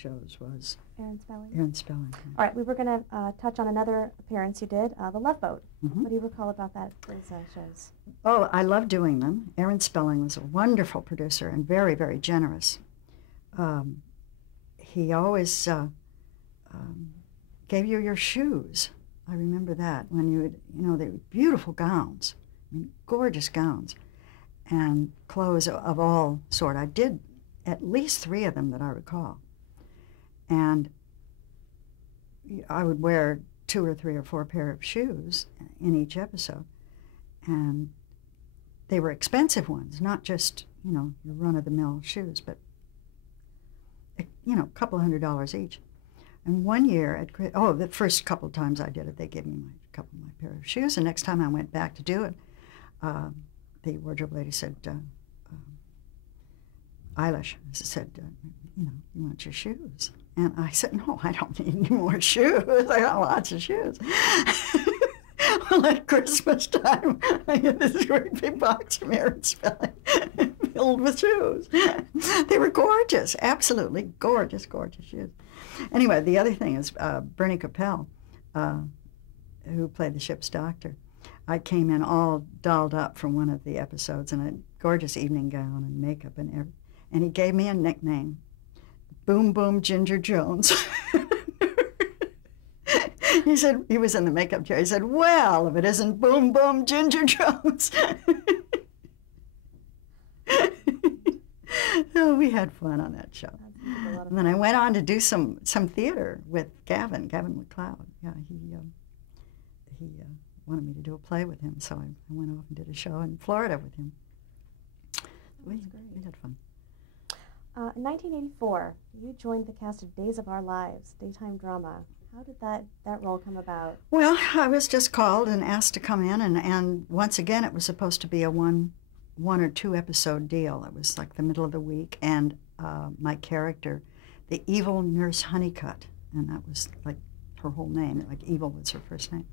shows was Aaron Spelling. Aaron Spelling. All right, we were going to touch on another appearance you did, The Love Boat. Mm-hmm. What do you recall about those shows? Oh, I love doing them. Aaron Spelling was a wonderful producer and very, very generous. He always gave you your shoes. I remember that when you would, they were beautiful gowns, gorgeous gowns, and clothes of all sort. I did at least 3 of them that I recall. And I would wear 2 or 3 or 4 pair of shoes in each episode. And they were expensive ones, not just, your run-of-the-mill shoes, but, a couple $100 each. And one year, the first couple of times I did it, they gave me a couple of my pair of shoes. The next time I went back to do it, the wardrobe lady said, Eilish said, you want your shoes? And I said, no, I don't need any more shoes. I got lots of shoes. Well, at Christmas time, I get this great big box from Aaron Spelling filled with shoes. They were gorgeous, absolutely gorgeous, gorgeous shoes. Anyway, the other thing is Bernie Capel, who played the ship's doctor. I came in all dolled up from one of the episodes in a gorgeous evening gown and makeup and everything. And he gave me a nickname, Boom Boom Ginger Jones. He said, he was in the makeup chair, he said, well, if it isn't Boom Boom Ginger Jones. So we had fun on that show. And then I went on to do some theater with Gavin McLeod. Yeah, he wanted me to do a play with him, so I went off and did a show in Florida with him. We had fun. In 1984, you joined the cast of Days of Our Lives, daytime drama. How did that role come about? Well, I was just called and asked to come in, and once again, it was supposed to be a one or 2 episode deal. It was like the middle of the week, and my character, the evil Nurse Honeycutt, and that was like her whole name, like evil was her first name.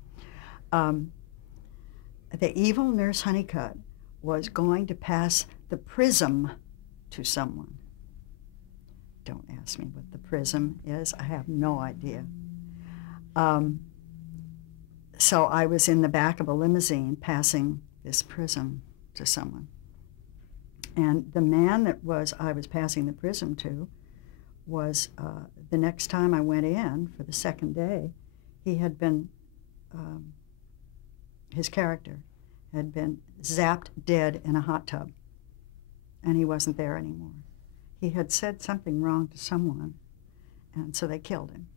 The evil Nurse Honeycutt was going to pass the prism to someone. Don't ask me what the prism is. I have no idea. So I was in the back of a limousine passing this prism to someone. And the man that I was passing the prism to was, the next time I went in for the second day, he had been, his character had been zapped dead in a hot tub, and he wasn't there anymore. He had said something wrong to someone, and so they killed him.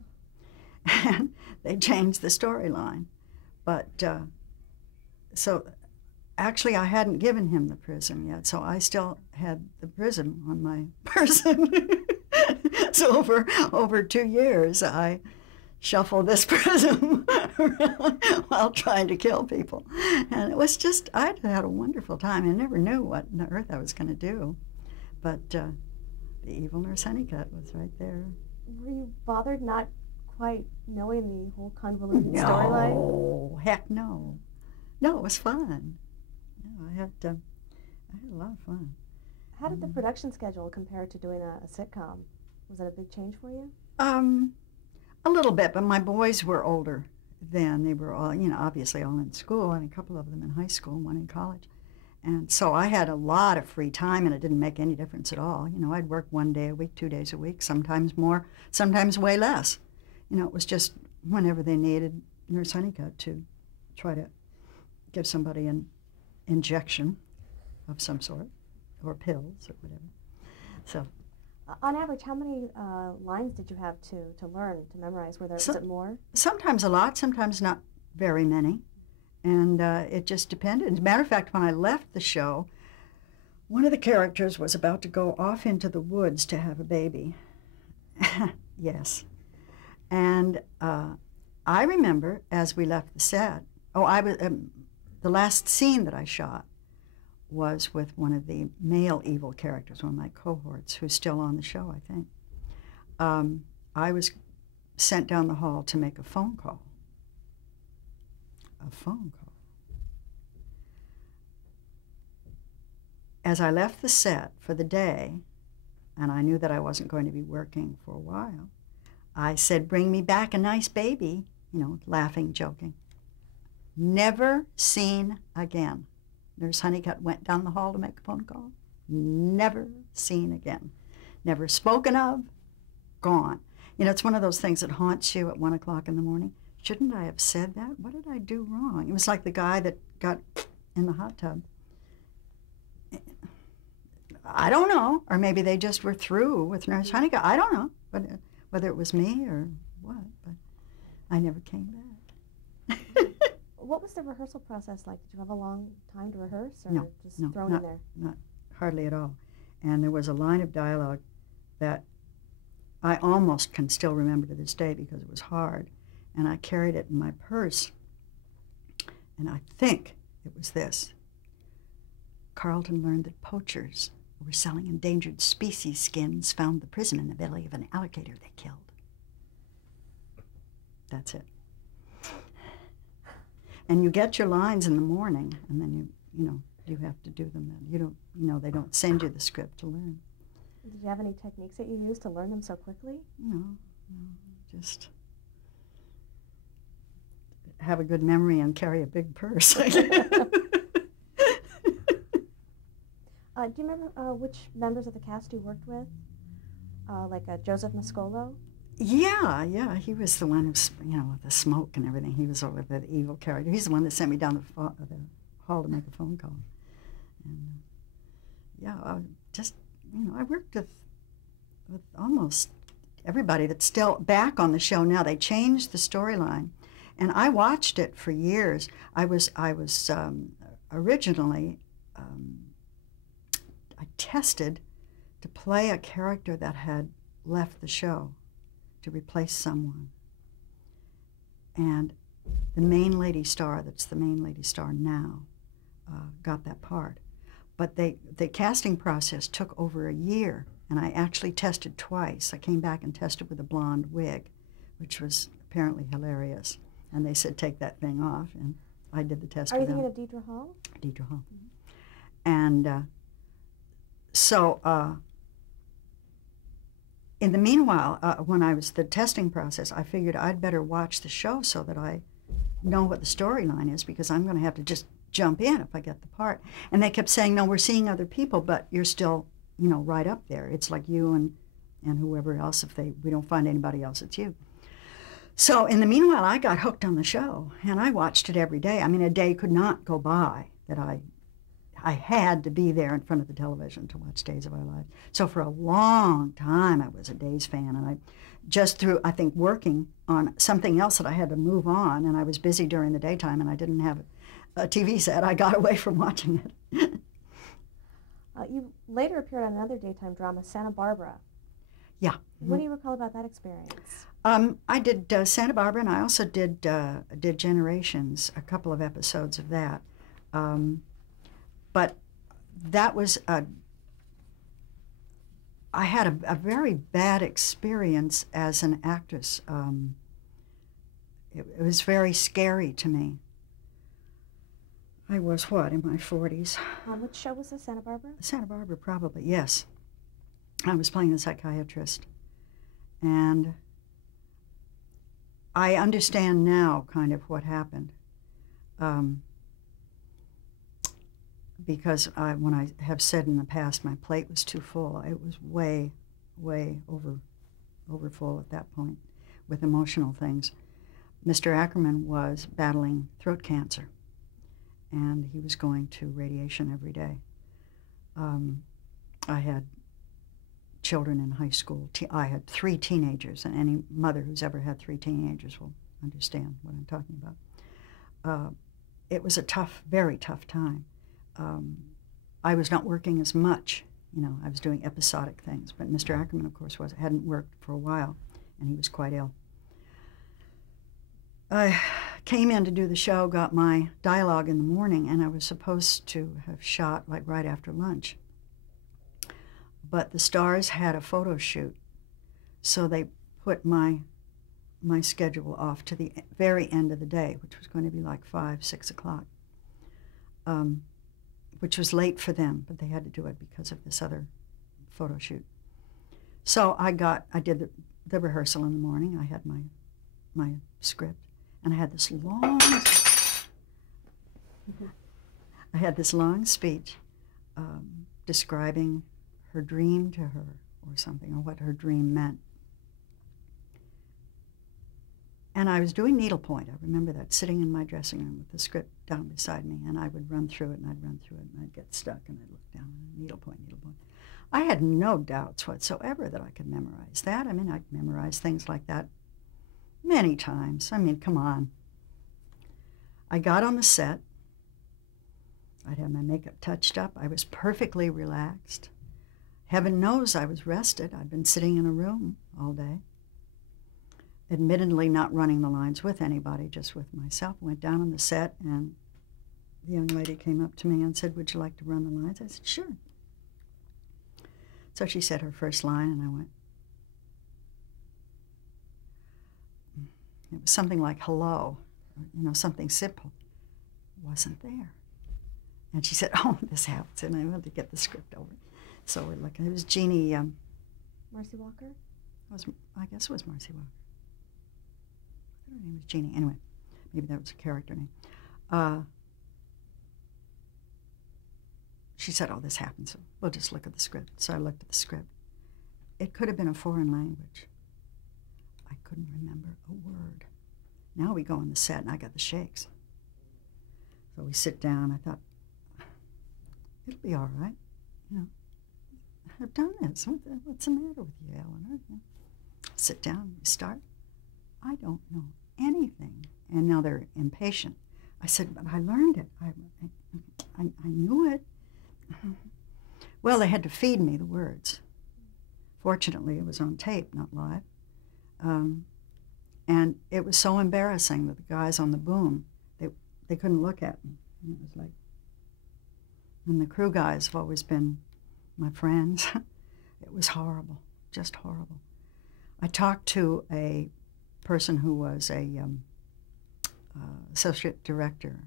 And they changed the storyline. But, so actually I hadn't given him the prism yet, so I still had the prism on my person. So over 2 years, I shuffled this prism around while trying to kill people. And it was just, I had a wonderful time. I never knew what on earth I was going to do. But the evil Nurse Honeycutt was right there. Were you bothered not quite knowing the whole convoluted storyline? No, heck no. No, it was fun. No, I had a lot of fun. How did the production schedule compare to doing a sitcom? Was that a big change for you? A little bit, but my boys were older then. They were all, obviously all in school, and a couple of them in high school, and one in college. And so I had a lot of free time, and it didn't make any difference at all. I'd work 1 day a week, 2 days a week, sometimes more, sometimes way less. It was just whenever they needed Nurse Honeycutt to try to give somebody an injection of some sort, or pills, or whatever. So, on average, how many lines did you have to learn, to memorize? Was it more? Sometimes a lot, sometimes not very many. And it just depended. As a matter of fact, when I left the show, one of the characters was about to go off into the woods to have a baby. Yes. And I remember as we left the set, the last scene that I shot was with one of the male evil characters, one of my cohorts, who's still on the show, I think. I was sent down the hall to make a phone call. A phone call. As I left the set for the day, and I knew that I wasn't going to be working for a while, I said, bring me back a nice baby, you know, laughing, joking. Never seen again. Nurse Honeycutt went down the hall to make a phone call. Never seen again. Never spoken of, gone. You know, it's one of those things that haunts you at 1 o'clock in the morning. Shouldn't I have said that? What did I do wrong? It was like the guy that got in the hot tub. I don't know. Or maybe they just were through with Nurse Honeycutt. I don't know whether it was me or what, but I never came back. What was the rehearsal process like? Did you have a long time to rehearse, or No, just no, thrown in there? Not hardly at all. And there was a line of dialogue that I almost can still remember to this day because it was hard. And I carried it in my purse. And I think it was this. Carlton learned that poachers who were selling endangered species skins found the prism in the belly of an alligator they killed. That's it. And you get your lines in the morning, and then you have to do them then. You don't, they don't send you the script to learn. Did you have any techniques that you used to learn them so quickly? No, just have a good memory and carry a big purse. Do you remember which members of the cast you worked with? Like Joseph Mascolo? Yeah, he was the one who's, with the smoke and everything. He was over the evil character. He's the one that sent me down the hall to make a phone call. And I worked with almost everybody that's still back on the show now. They changed the storyline, and I watched it for years. I was originally I tested to play a character that had left the show, to replace someone. And the main lady star, that's the main lady star now, got that part. But the casting process took over a year, and I actually tested twice. I came back and tested with a blonde wig, which was apparently hilarious. And they said, take that thing off, and I did the test. Are you thinking of Deidre Hall? Deidre Hall. Mm-hmm. And in the meanwhile, when I was the testing process, I figured I'd better watch the show so that I know what the storyline is, because I'm going to have to just jump in if I get the part. And they kept saying, no, we're seeing other people, but you're still, right up there. It's like you and whoever else. If we don't find anybody else, it's you. So in the meanwhile, I got hooked on the show, and I watched it every day. I mean, a day could not go by that I had to be there in front of the television to watch Days of Our Lives. So for a long time, I was a Days fan, and I just through, I think, working on something else that I had to move on, and I was busy during the daytime, and I didn't have a TV set, I got away from watching it. You later appeared on another daytime drama, Santa Barbara. Yeah. What do you recall about that experience? I did Santa Barbara, and I also did Generations, a couple of episodes of that. But that was I had a very bad experience as an actress. It was very scary to me. I was, in my 40s? Which show was this, Santa Barbara? Santa Barbara, probably, yes. I was playing the psychiatrist. And I understand now kind of what happened. Because when I have said in the past my plate was too full, it was way, way over full at that point with emotional things. Mr. Ackerman was battling throat cancer, and he was going to radiation every day. I had children in high school. I had 3 teenagers, and any mother who's ever had 3 teenagers will understand what I'm talking about. It was a tough, very tough time. I was not working as much. I was doing episodic things, but Mr. Ackerman, of course, hadn't worked for a while, and he was quite ill. I came in to do the show, got my dialogue in the morning, and I was supposed to have shot like right after lunch. But the stars had a photo shoot, so they put my schedule off to the very end of the day, which was going to be like 5, 6 o'clock, which was late for them, but they had to do it because of this other photo shoot. So I did the rehearsal in the morning. I had my script, and I had this long speech describing her dream to her or something, or what her dream meant. And I was doing needlepoint. I remember that, sitting in my dressing room with the script down beside me, and I would run through it, and I'd run through it, and I'd get stuck, and I'd look down, and needlepoint. I had no doubts whatsoever that I could memorize that. I mean, I'd memorize things like that many times. I mean, come on. I got on the set. I'd have my makeup touched up. I was perfectly relaxed. Heaven knows I was rested. I'd been sitting in a room all day. Admittedly not running the lines with anybody, just with myself. Went down on the set, and the young lady came up to me and said, "Would you like to run the lines?" I said, "Sure." So she said her first line, and I went. It was something like hello, something simple. It wasn't there. And she said, "Oh, this happens," and I wanted to get the script over. So we're looking. It was Jeannie. Marcy Walker? I guess it was Marcy Walker. Her name was Jeannie. Anyway, maybe that was a character name. She said, "Oh, this happens, so we'll just look at the script." So I looked at the script. It could have been a foreign language. I couldn't remember a word. Now we go on the set, and I got the shakes. So we sit down. I thought, it'll be all right. I've done this. What's the matter with you, Elinor? Sit down. We start. I don't know anything. And now they're impatient. I said, "But I learned it. I knew it." Well, they had to feed me the words. Fortunately, it was on tape, not live. And it was so embarrassing that the guys on the boom, they couldn't look at me. And it was like, and the crew guys have always been my friends. It was horrible, just horrible. I talked to a person who was a assistant director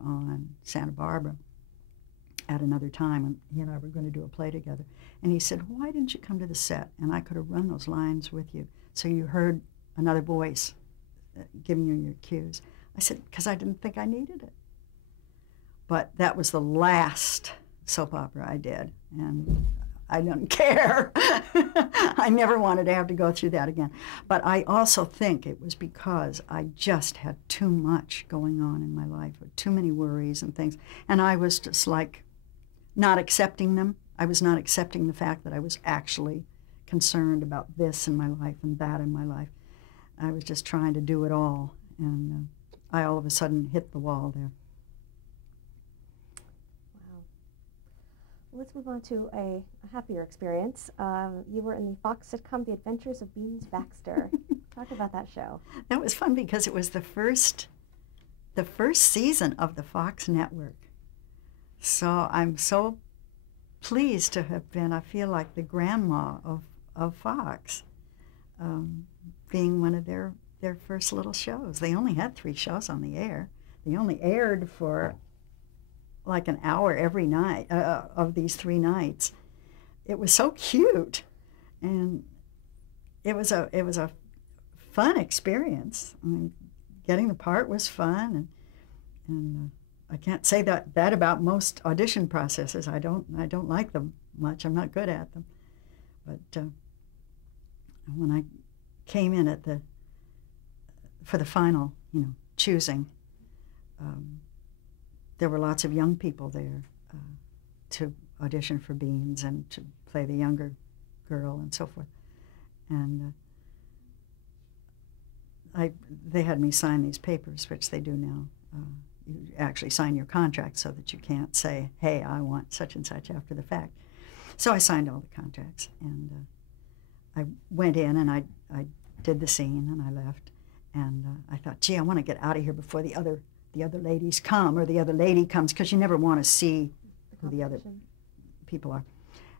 on Santa Barbara at another time, and he and I were going to do a play together. And he said, "Why didn't you come to the set? And I could have run those lines with you, so you heard another voice giving you your cues." I said, "Because I didn't think I needed it." But that was the last soap opera I did, and I don't care. I never wanted to have to go through that again. But I also think it was because I just had too much going on in my life, too many worries and things, and I was just like not accepting them. I was not accepting the fact that I was actually concerned about this in my life and that in my life. I was just trying to do it all, and I all of a sudden hit the wall there. Wow. Let's move on to a happier experience. You were in the Fox sitcom The Adventures of Beans Baxter. Talk about that show. That was fun because it was the first season of the Fox network. So I'm so pleased to have been, I feel like the grandma of Fox, being one of their first little shows. They only had 3 shows on the air. They only aired for like an hour every night of these 3 nights. It was so cute, and it was a fun experience. I mean, getting the part was fun, and I can't say that about most audition processes. I don't like them much. I'm not good at them. But when I came in for the final, choosing, there were lots of young people there to audition for Beans and to play the younger girl and so forth. And they had me sign these papers, which they do now. You actually sign your contract so that you can't say, "Hey, I want such and such," after the fact. So I signed all the contracts, and I went in and I did the scene, and I left. And I thought, gee, I want to get out of here before the other ladies come, or the other lady comes, because you never want to see who the other people are.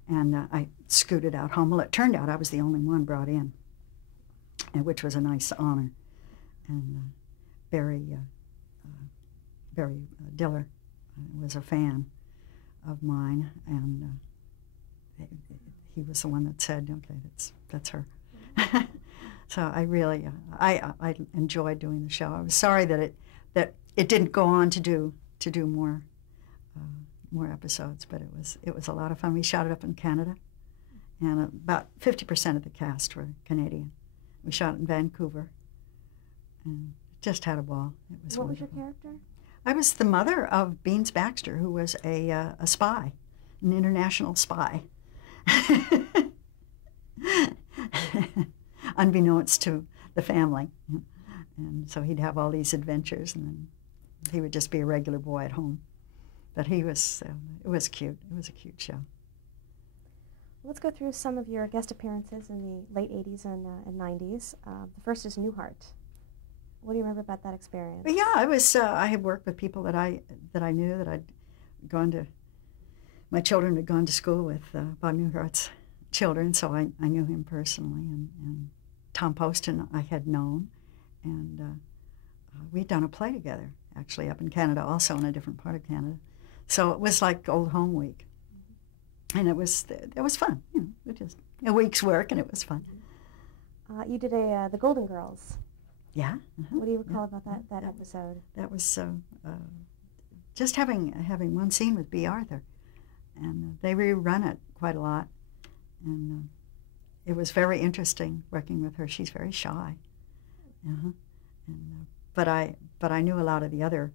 And I scooted out home. Well, it turned out I was the only one brought in, which was a nice honor. And Barry Diller was a fan of mine, and he was the one that said, okay, that's her. So I really, I enjoyed doing the show. I was sorry that it didn't go on to do more episodes, but it was a lot of fun. We shot it up in Canada, and about 50% of the cast were Canadian. We shot in Vancouver, and just had a ball. It was What wonderful. was your character? I was the mother of Beans Baxter, who was a spy, an international spy. Unbeknownst to the family. And so he'd have all these adventures, and then he would just be a regular boy at home. But it was cute. It was a cute show. Let's go through some of your guest appearances in the late 80s and 90s. The first is Newhart. What do you remember about that experience? But yeah, I had worked with people that I knew, that I'd gone to, my children had gone to school with Bob Newhart's children, so I knew him personally, and Tom Poston I had known, and we'd done a play together, actually, up in Canada, also in a different part of Canada. So it was like old home week, and it was fun. You know, it just a week's work, and it was fun. You did the Golden Girls. Yeah. What do you recall about that episode? That was just having one scene with B. Arthur, and they rerun it quite a lot, and it was very interesting working with her. She's very shy, but I knew a lot of the other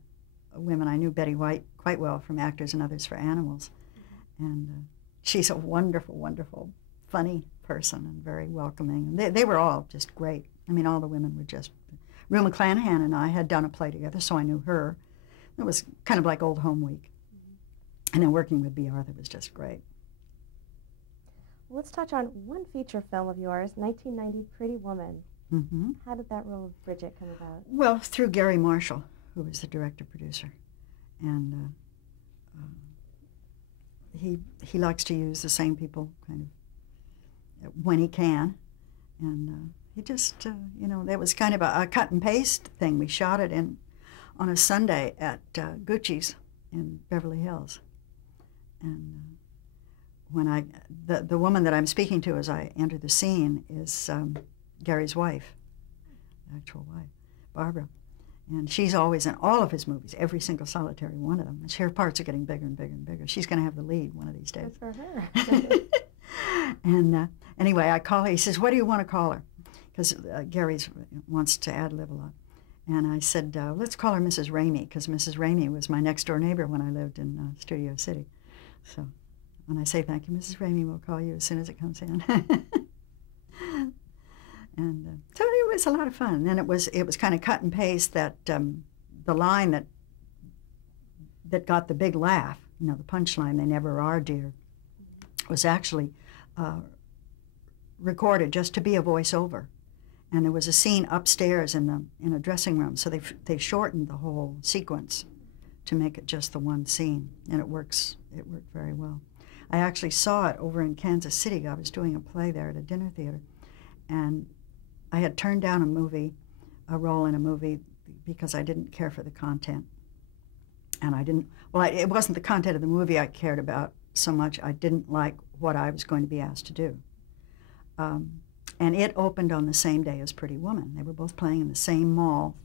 women. I knew Betty White quite well from Actors and Others for Animals, and she's a wonderful, wonderful, funny person and very welcoming. They were all just great. I mean, all the women were just. Rue McClanahan and I had done a play together, so I knew her. It was kind of like old home week. And then working with B. Arthur was just great. Well, let's touch on one feature film of yours, 1990 Pretty Woman. Mm-hmm. How did that role of Bridget come about? Well, through Gary Marshall, who was the director-producer. And he likes to use the same people kind of when he can. And he just, that was kind of a cut and paste thing. We shot it on a Sunday at Gucci's in Beverly Hills. And when the woman that I'm speaking to as I enter the scene is Gary's wife, actual wife, Barbara. And she's always in all of his movies, every single solitary one of them. And her parts are getting bigger and bigger and bigger. She's going to have the lead one of these days. Good for her. And anyway, I call her. He says, "What do you want to call her?" Because Gary wants to ad-lib a lot. And I said, let's call her Mrs. Ramey, because Mrs. Ramey was my next-door neighbor when I lived in Studio City. So when I say, "Thank you, Mrs. Ramey, we'll call you as soon as it comes in." And so it was a lot of fun. And it was kind of cut and paste that the line that got the big laugh, the punchline, "They never are, dear," was actually recorded just to be a voiceover. And there was a scene upstairs in a dressing room, so they shortened the whole sequence to make it just the one scene, and it worked very well. I actually saw it over in Kansas City. I was doing a play there at a dinner theater, and I had turned down a role in a movie because I didn't care for the content. And it wasn't the content of the movie I cared about so much. I didn't like what I was going to be asked to do. And it opened on the same day as Pretty Woman. They were both playing in the same mall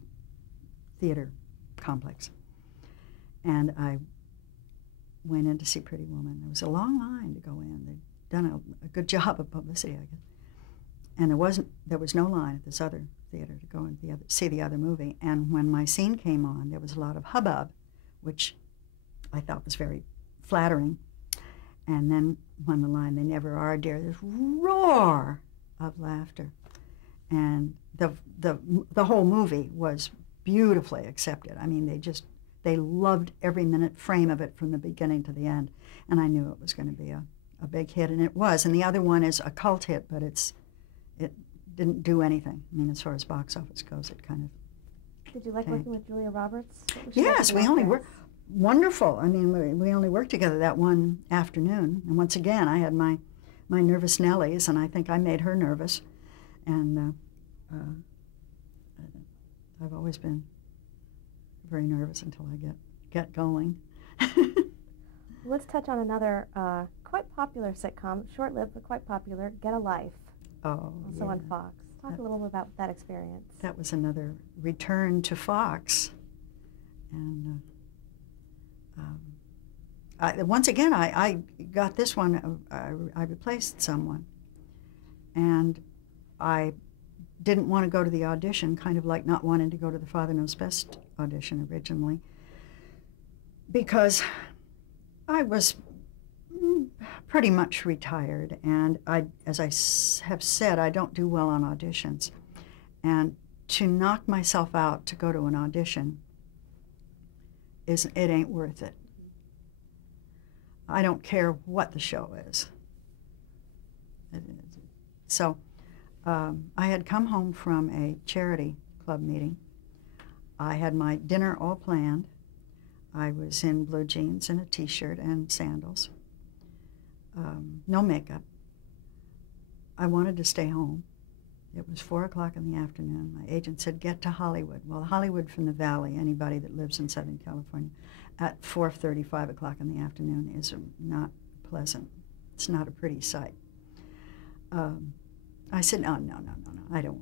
theater complex. And I went in to see Pretty Woman. There was a long line to go in. They'd done a good job of publicity, I guess. And there was no line at this other theater to go and see the other movie. And when my scene came on, there was a lot of hubbub, which I thought was very flattering. And then when the line, "They never are, dear," this roar of laughter. And the whole movie was beautifully accepted. I mean, they loved every minute frame of it from the beginning to the end. And I knew it was going to be a big hit, and it was. And the other one is a cult hit, but it didn't do anything. I mean, as far as box office goes, it kind of Did you like working with Julia Roberts? Yes, we only worked. Wonderful. I mean, we only worked together that one afternoon. And once again, I had my nervous Nellies, and I think I made her nervous. And I've always been very nervous until I get going. Let's touch on another quite popular sitcom, short-lived but quite popular, Get a Life, Oh, also yeah. on Fox. Talk a little bit about that experience. That was another return to Fox. And once again, I got this one, I replaced someone. And I didn't want to go to the audition, kind of like not wanting to go to the Father Knows Best audition originally, because I was pretty much retired, and as I have said, I don't do well on auditions. And to knock myself out to go to an audition, it ain't worth it. I don't care what the show is. So I had come home from a charity club meeting. I had my dinner all planned. I was in blue jeans and a t-shirt and sandals. No makeup. I wanted to stay home. It was 4 o'clock in the afternoon. My agent said, get to Hollywood. Well, Hollywood from the Valley, anybody that lives in Southern California, at 4:30, 5 o'clock in the afternoon is not pleasant. It's not a pretty sight. I said, no, I don't want to go.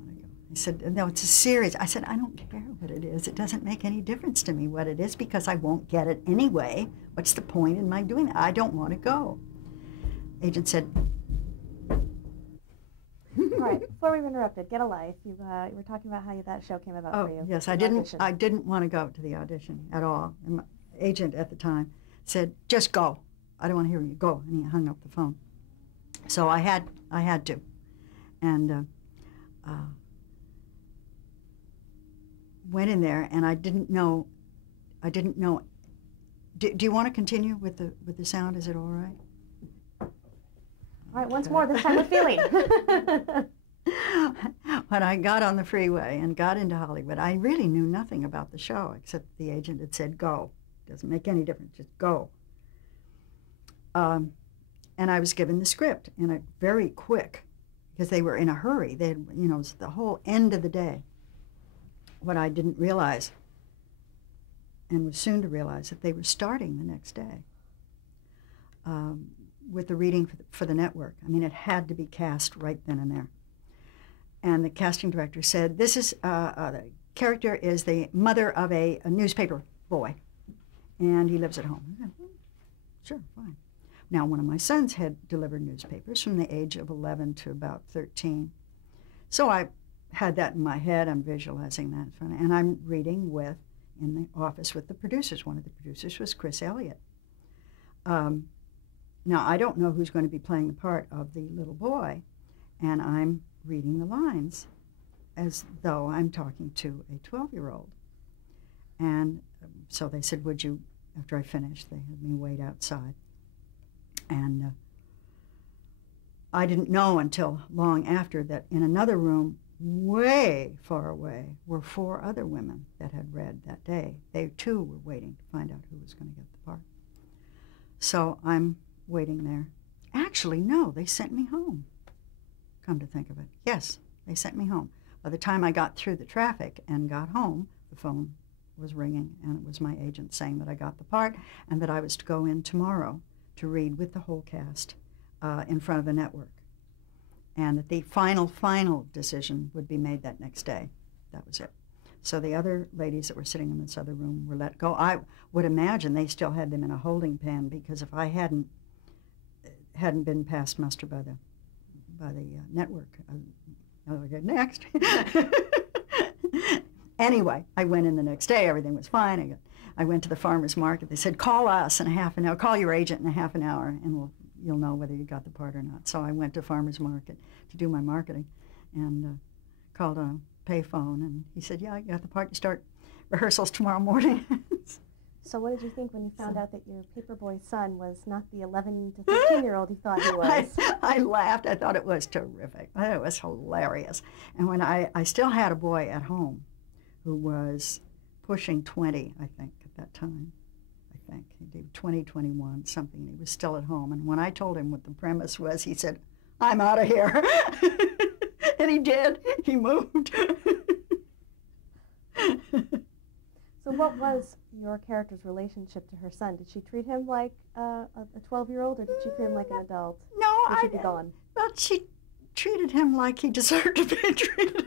He said, no, it's a series. I said, I don't care what it is. It doesn't make any difference to me what it is because I won't get it anyway. What's the point in my doing it? I don't want to go. Agent said, all right, before we were interrupted, Get a Life. You were talking about how that show came about for you. Oh, yes, I didn't want to go to the audition at all. And my agent at the time said, just go. I don't want to hear you. Go. And he hung up the phone. So I had to. And went in there, and I didn't know. Do you want to continue with the sound? Is it all right? All right, once more, this time with feeling. When I got on the freeway and got into Hollywood, I really knew nothing about the show, except the agent had said, go. Doesn't make any difference, just go. And I was given the script in a very quick, because they were in a hurry. They had, it was the whole end of the day. What I didn't realize, and was soon to realize, that they were starting the next day. With the reading for the network. I mean, it had to be cast right then and there. And the casting director said, this is, the character is the mother of a newspaper boy, and he lives at home. I said, sure, fine. Now, one of my sons had delivered newspapers from the age of 11 to about 13. So I had that in my head. I'm visualizing that in front of, and I'm reading in the office with the producers. One of the producers was Chris Elliott. Now, I don't know who's going to be playing the part of the little boy, and I'm reading the lines as though I'm talking to a 12-year-old. And so they said, would you, after I finished, they had me wait outside. And I didn't know until long after that in another room, way far away, were 4 other women that had read that day. They, too, were waiting to find out who was going to get the part. So I'm waiting there. Actually, no, they sent me home, come to think of it. Yes, they sent me home. By the time I got through the traffic and got home, the phone was ringing, and it was my agent saying that I got the part and that I was to go in tomorrow to read with the whole cast in front of the network, and that the final decision would be made that next day. That was it. So the other ladies that were sitting in this other room were let go. I would imagine they still had them in a holding pen, because if I hadn't been passed muster by the network, okay, next. Anyway, I went in the next day. Everything was fine. I went to the farmer's market. They said, call us in a half an hour. Call your agent in a half an hour, and you'll know whether you got the part or not. So I went to farmer's market to do my marketing, and called on a payphone, and he said, yeah, I got the part. You start rehearsals tomorrow morning. So what did you think when you found out that your paperboy son was not the 11 to 13-year-old you thought he was? I laughed. I thought it was terrific. I thought it was hilarious. And when I still had a boy at home who was pushing 20, I think, at that time. I think. He did 20, 21, something. He was still at home. And when I told him what the premise was, he said, I'm out of here. And he did. He moved. So what was your character's relationship to her son? Did she treat him like a 12-year-old, or did she treat him like an adult? No, Or should be gone? Well, she treated him like he deserved to be treated.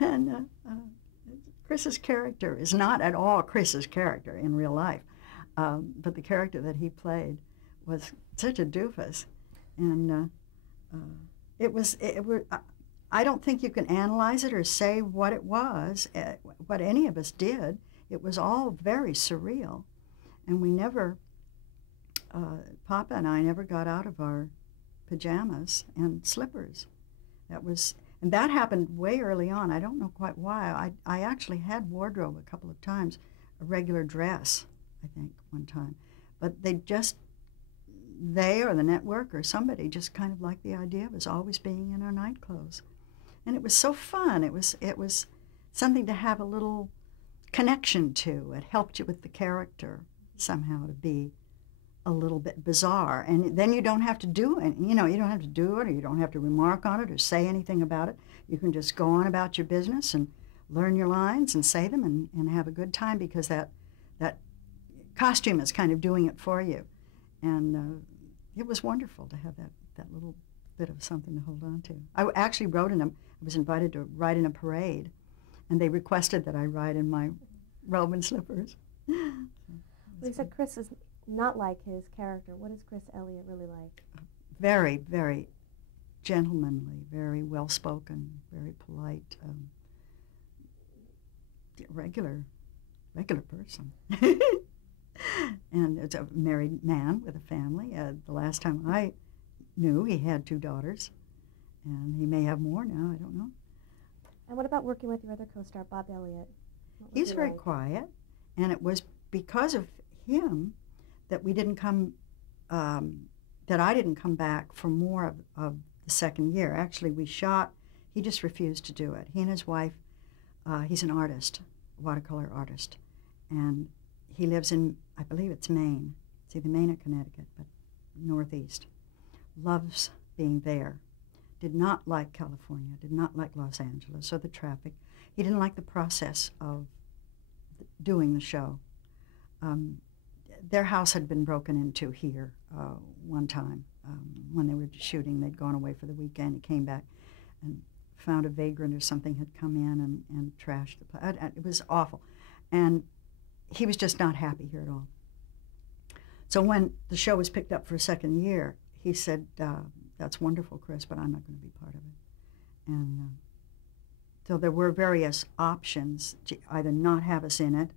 And Chris's character is not at all Chris's character in real life, but the character that he played was such a doofus, and I don't think you can analyze it or say what it was, what any of us did. It was all very surreal, and we never, Papa and I never got out of our pajamas and slippers. And that happened way early on. I don't know quite why. I actually had wardrobe a couple of times, a regular dress, I think, one time. But they or the network or somebody just kind of liked the idea of us always being in our night clothes. And it was so fun. It was something to have a little connection to. It helped you with the character somehow to be a little bit bizarre. And then you don't have to do it. You don't have to do it, or you don't have to remark on it or say anything about it. You can just go on about your business and learn your lines and say them and have a good time, because that costume is kind of doing it for you. And it was wonderful to have that little bit of something to hold on to. I actually I was invited to ride in a parade, and they requested that I ride in my robe and slippers. You said Chris is not like his character. What is Chris Elliott really like? Very, very gentlemanly, very well-spoken, very polite, regular person. And it's a married man with a family. The last time I knew, he had 2 daughters, and he may have more now, I don't know. And what about working with your other co-star, Bob Elliott? He's very quiet, and it was because of him that we didn't come, that I didn't come back for more of the second year. Actually, we shot, he just refused to do it. He and his wife, he's an artist, watercolor artist, and he lives in, I believe it's Maine. It's either Maine or Connecticut, but northeast. Loves being there. Did not like California, did not like Los Angeles or the traffic. He didn't like the process of doing the show. Their house had been broken into here one time when they were shooting. They'd gone away for the weekend. He came back and found a vagrant or something had come in and trashed the place. It was awful. And he was just not happy here at all. So when the show was picked up for a second year, he said, that's wonderful, Chris, but I'm not going to be part of it. And so there were various options to either not have us in it,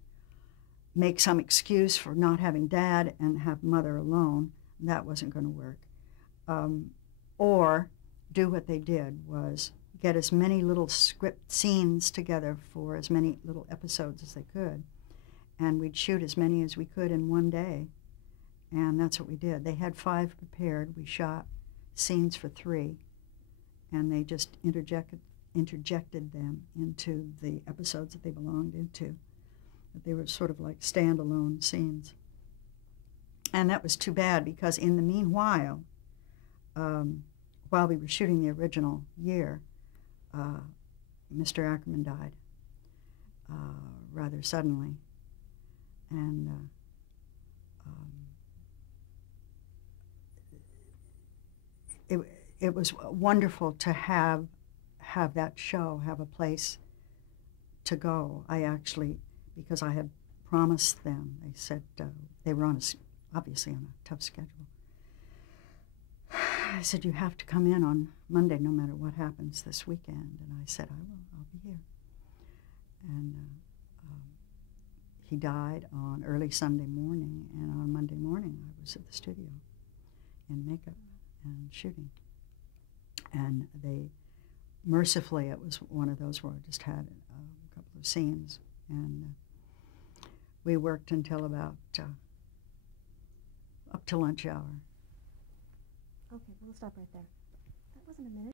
make some excuse for not having Dad and have Mother alone. That wasn't going to work. Or do what they did, was get as many little script scenes together for as many little episodes as they could. And we'd shoot as many as we could in one day. And that's what we did. They had 5 prepared. We shot scenes for 3. And they just interjected them into the episodes that they belonged into. They were sort of like standalone scenes. And that was too bad, because in the meanwhile, while we were shooting the original year, Mr. Ackerman died rather suddenly. And it was wonderful to have that show, have a place to go. I actually, because I had promised them, they said they were obviously on a tough schedule. I said, you have to come in on Monday no matter what happens this weekend. And I said, I will, I'll be here. And he died on early Sunday morning, and on Monday morning I was at the studio in makeup and shooting. And they, mercifully, it was one of those where I just had a couple of scenes, and we worked until about up to lunch hour. Okay, we'll stop right there. That wasn't a minute.